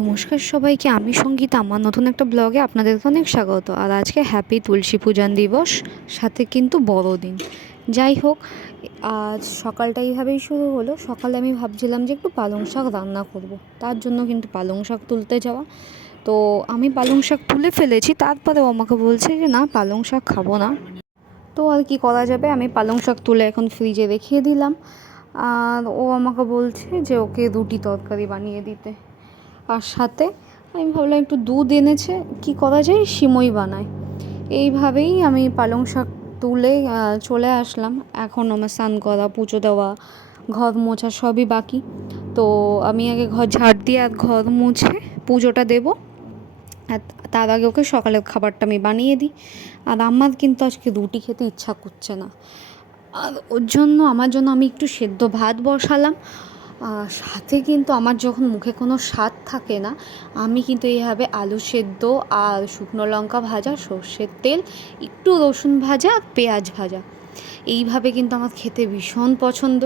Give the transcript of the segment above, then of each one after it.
নমস্কার সবাইকে, আমি সঙ্গীতা। আমার নতুন একটা ব্লগে আপনাদেরকে অনেক স্বাগত। আর আজকে হ্যাপি তুলসী পূজন দিবস, সাথে কিন্তু বড়দিন। যাই হোক, আজ সকালটা এইভাবেই শুরু হলো। সকালে আমি ভাবছিলাম যে একটু পালং শাক রান্না করব, তার জন্য কিন্তু পালং শাক তুলতে যাওয়া। তো আমি পালং শাক তুলে ফেলেছি, তারপরেও আমাকে বলছে যে না, পালং শাক খাবো না। তো আর কি করা যাবে, আমি পালং শাক তুলে এখন ফ্রিজে রেখে দিলাম। আর ও আমাকে বলছে যে ওকে রুটি তরকারি বানিয়ে দিতে। আর সাথে আমি ভাবলাম একটু দুধ এনেছে, কি করা যায়, সিমই বানাই। এইভাবেই আমি পালং শাক তুলে চলে আসলাম। এখন আমার স্নান করা, পুজো দেওয়া, ঘর মোছা সবই বাকি। তো আমি আগে ঘর ঝাড় দিয়ে আর ঘর মুছে পুজোটা দেবো। আর তার আগে ওকে সকালের খাবারটা আমি বানিয়ে দিই। আর আমার কিন্তু আজকে রুটি খেতে ইচ্ছা করছে না। আর ওর জন্য আমার জন্য আমি একটু সেদ্ধ ভাত বসালাম। সাথে কিন্তু আমার যখন মুখে কোনো স্বাদ থাকে না, আমি কিন্তু এইভাবে আলু সেদ্ধ আর শুকনো লঙ্কা ভাজা, সর্ষের তেল, একটু রসুন ভাজা আর পেঁয়াজ ভাজা, এইভাবে কিন্তু আমার খেতে ভীষণ পছন্দ।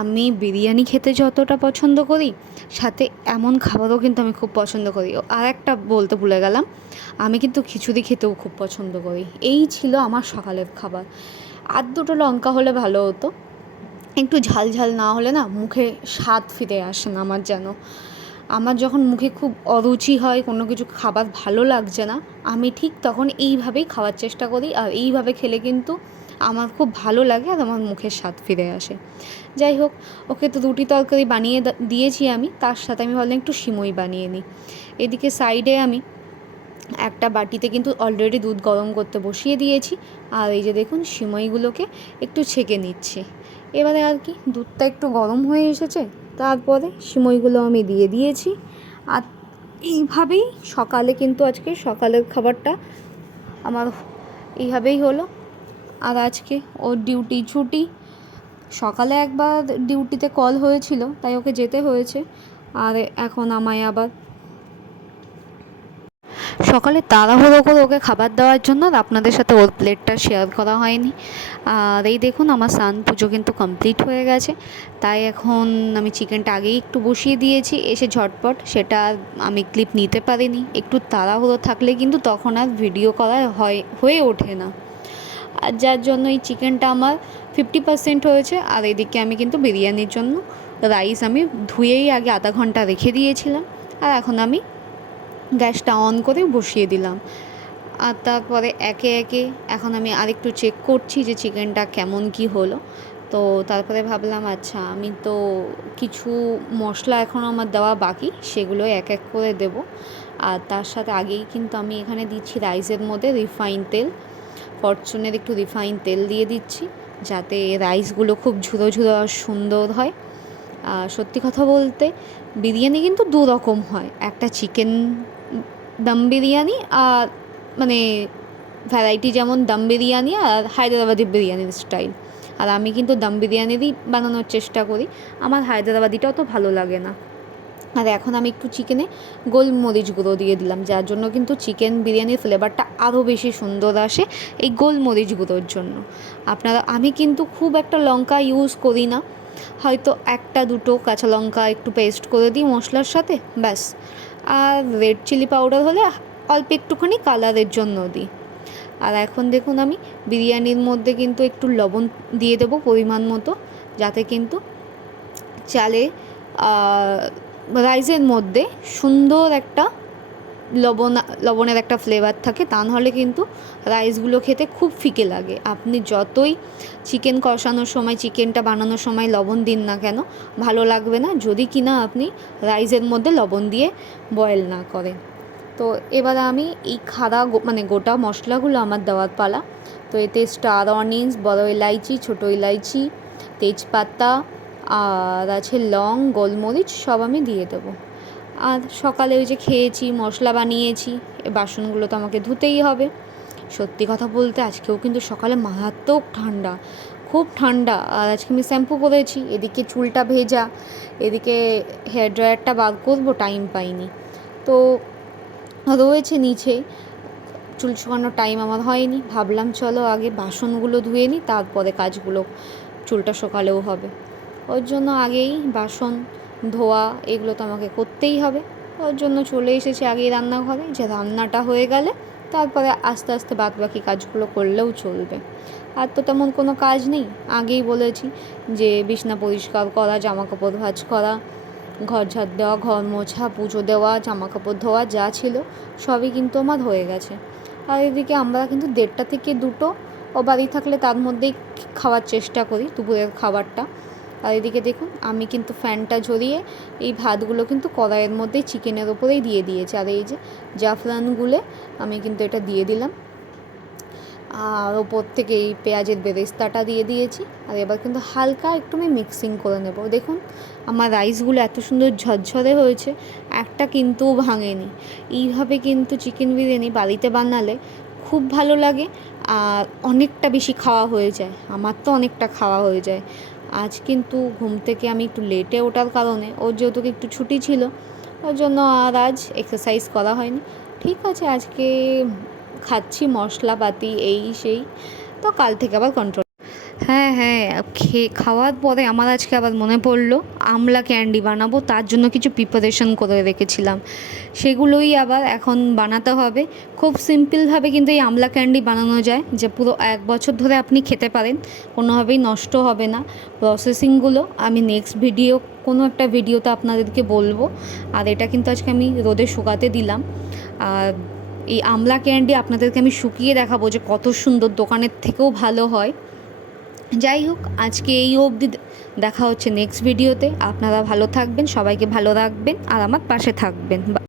আমি বিরিয়ানি খেতে যতটা পছন্দ করি, সাথে এমন খাবারও কিন্তু আমি খুব পছন্দ করি। আর একটা বলতে ভুলে গেলাম, আমি কিন্তু খিচুড়ি খেতেও খুব পছন্দ করি। এই ছিল আমার সকালের খাবার। আর দুটো লঙ্কা হলে ভালো হতো, একটু ঝাল ঝাল না হলে না মুখে স্বাদ ফিরে আসে না আমার যেন। আমার যখন মুখে খুব অরুচি হয়, কোনো কিছু খাবার ভালো লাগছে না, আমি ঠিক তখন এইভাবেই খাওয়ার চেষ্টা করি। আর এইভাবে খেলে কিন্তু আমার খুব ভালো লাগে আর আমার মুখের স্বাদ ফিরে আসে। যাই হোক, ওকে তো রুটি তরকারি বানিয়ে দিয়েছি আমি, তার সাথে আমি ভাবলাম একটু সিমই বানিয়ে নিই। এদিকে সাইডে আমি একটা বাটিতে কিন্তু অলরেডি দুধ গরম করতে বসিয়ে দিয়েছি। আর এই যে দেখুন, সিমইগুলোকে একটু ছেঁকে নিচ্ছি। এবারে আর কি, দুধটা একটু গরম হয়ে এসেছে, তারপরে সিমইগুলো আমি দিয়ে দিয়েছি। আর এইভাবেই সকালে কিন্তু আজকে সকালের খাবারটা আমার এইভাবেই হলো। আর আজকে ওর ডিউটি ছুটি। সকালে একবার ডিউটিতে কল হয়েছিল, তাই ওকে যেতে হয়েছে। আর এখন আমায় আবার সকালে তাড়াহুড়ো করে ওকে খাবার দেওয়ার জন্য আপনাদের সাথে ওর প্লেটটা শেয়ার করা হয়নি। আর এই দেখুন, আমার স্নান পুজো কিন্তু কমপ্লিট হয়ে গেছে। তাই এখন আমি চিকেনটা আগেই একটু বসিয়ে দিয়েছি, এসে ঝটপট। সেটা আমি ক্লিপ নিতে পারিনি, একটু তাড়াহুড়ো থাকলে কিন্তু তখন আর ভিডিও করা হয়ে ওঠে না। আর যার জন্য এই চিকেনটা আমার 50% হয়েছে। আর এদিকে আমি কিন্তু বিরিয়ানির জন্য রাইস আমি ধুয়েই আগে আধা ঘন্টা রেখে দিয়েছিলাম। আর এখন আমি গ্যাসটা অন করে বসিয়ে দিলাম। আর তারপরে একে একে এখন আমি আরেকটু চেক করছি যে চিকেনটা কেমন কি হলো। তো তারপরে ভাবলাম আচ্ছা, আমি তো কিছু মশলা এখনও আমার দেওয়া বাকি, সেগুলো এক এক করে দেব। আর তার সাথে আগেই কিন্তু আমি এখানে দিচ্ছি রাইসের মধ্যে রিফাইন তেল। ফরচুনের একটু রিফাইন তেল দিয়ে দিচ্ছি, যাতে রাইসগুলো খুব ঝুরো ঝুরো আর সুন্দর হয়। সত্যি কথা বলতে, বিরিয়ানি কিন্তু দু রকম হয়, একটা চিকেন দম বিরিয়ানি, আর মানে ভ্যারাইটি যেমন দম বিরিয়ানি আর হায়দ্রাবাদি বিরিয়ানির স্টাইল। আর আমি কিন্তু দম বিরিয়ানিরই বানানোর চেষ্টা করি, আমার হায়দ্রাবাদিটাও তো ভালো লাগে না। আর এখন আমি একটু চিকেনে গোলমরিচ গুঁড়ো দিয়ে দিলাম, যার জন্য কিন্তু চিকেন বিরিয়ানির ফ্লেভারটা আরও বেশি সুন্দর আসে এই গোলমরিচ গুঁড়োর জন্য। আমি কিন্তু খুব একটা লঙ্কা ইউজ করি না, হয়তো একটা দুটো কাঁচা লঙ্কা একটু পেস্ট করে দিই মশলার সাথে, ব্যাস। আর রেড চিলি পাউডার হলে অল্প একটুখানি কালারের জন্য দিই। আর এখন দেখুন, আমি বিরিয়ানির মধ্যে কিন্তু একটু লবণ দিয়ে দেবো পরিমাণ মতো, যাতে কিন্তু চালে রাইসের মধ্যে সুন্দর একটা লবণের একটা ফ্লেভার থাকে। তা নাহলে কিন্তু রাইসগুলো খেতে খুব ফিকে লাগে। আপনি যতই চিকেন কষানোর সময়, চিকেনটা বানানোর সময় লবণ দিন না কেন, ভালো লাগবে না যদি কিনা আপনি রাইসের মধ্যে লবণ দিয়ে বয়েল না করেন। তো এবার আমি এই গোটা মশলাগুলো আমার দেওয়ার পালা। তো এতে স্টার অনিয়ন্স, বড় এলাইচি, ছোটো এলাইচি, তেজপাতা, আর আছে লং, গোলমরিচ, সব আমি দিয়ে দেবো। আর সকালে ওই যে খেয়েছি, মশলা বানিয়েছি, বাসনগুলো তো আমাকে ধুতেই হবে। সত্যি কথা বলতে আজকেও কিন্তু সকালে মারাত্মক ঠান্ডা, খুব ঠান্ডা। আর আজকে আমি শ্যাম্পু করেছি, এদিকে চুলটা ভেজা, এদিকে হেয়ার ড্রায়ারটা বার করবো, টাইম পাইনি। তো রয়েছে নিচে, চুল শুকানোর টাইম আমার হয়নি। ভাবলাম চলো আগে বাসনগুলো ধুয়ে নিই, তারপরে কাজগুলো, চুলটা শুকালেও হবে। ওর জন্য আগেই বাসন ধোয়া এগুলো তো আমাকে করতেই হবে। ওর জন্য চলে এসেছি আগেই রান্নাঘরে, যে রান্নাটা হয়ে গেলে তারপরে আস্তে আস্তে বাদবাকি কাজগুলো করলেও চলবে। আর তো তেমন কোনো কাজ নেই, আগেই বলেছি যে বিছনা পরিষ্কার করা, জামাকাপড় ভাঁজ করা, ঘর ঝাড় দেওয়া, ঘর মোছা, পুজো দেওয়া, জামাকাপড় ধোয়া যা ছিল সবই কিন্তু আমার হয়ে গেছে। আর এদিকে আমরা কিন্তু 1:30 থেকে 2টো ও বাড়ি থাকলে তার মধ্যেই খাওয়ার চেষ্টা করি দুপুরের খাবারটা। আর এদিকে দেখুন আমি কিন্তু ফ্যানটা ঝরিয়ে এই ভাতগুলো কিন্তু কড়াইয়ের মধ্যেই চিকেনের ওপরেই দিয়ে দিয়েছি। আর এই যে জাফরানগুলো আমি কিন্তু এটা দিয়ে দিলাম, আর ওপর থেকে এই পেঁয়াজের বেরেস্তাটা দিয়ে দিয়েছি। আর এবার কিন্তু হালকা একটু আমি মিক্সিং করে নেব। দেখুন আমার রাইসগুলো এত সুন্দর ঝরঝরে হয়েছে, একটা কিন্তু ভাঙেনি। এইভাবে কিন্তু চিকেন বিরিয়ানি বাড়িতে বানালে খুব ভালো লাগে, আর অনেকটা বেশি খাওয়া হয়ে যায়। আমার তো অনেকটা খাওয়া হয়ে যায়। আজ কিন্তু ঘুম থেকে আমি একটু লেটে ওঠার কারণে, ওর যেহেতু একটু ছুটি ছিল, ওর জন্য আর আজ এক্সারসাইজ করা হয়নি। ঠিক আছে, আজকে খাচ্ছি মশলাপাতি এই সেই, তো কাল থেকে আবার কন্ট্রোল। হ্যাঁ হ্যাঁ, খাওয়ার পরে আমার আজকে আবার মনে পড়লো আমলা ক্যান্ডি বানাবো, তার জন্য কিছু প্রিপারেশন করে রেখেছিলাম, সেগুলোই আবার এখন বানাতে হবে। খুব সিম্পলভাবে কিন্তু এই আমলা ক্যান্ডি বানানো যায়, যে পুরো 1 বছর ধরে আপনি খেতে পারেন, কোনোভাবেই নষ্ট হবে না। প্রসেসিংগুলো আমি নেক্সট কোনো একটা ভিডিওতে আপনাদেরকে বলবো। আর এটা কিন্তু আজকে আমি রোদে শুকাতে দিলাম। আর এই আমলা ক্যান্ডি আপনাদেরকে আমি শুকিয়ে দেখাবো যে কত সুন্দর, দোকানের থেকেও ভালো হয়। যাই হোক, আজকে এই অবধি, দেখা হচ্ছে নেক্সট ভিডিওতে। আপনারা ভালো থাকবেন, সবাইকে ভালো রাখবেন আর আমার পাশে থাকবেন।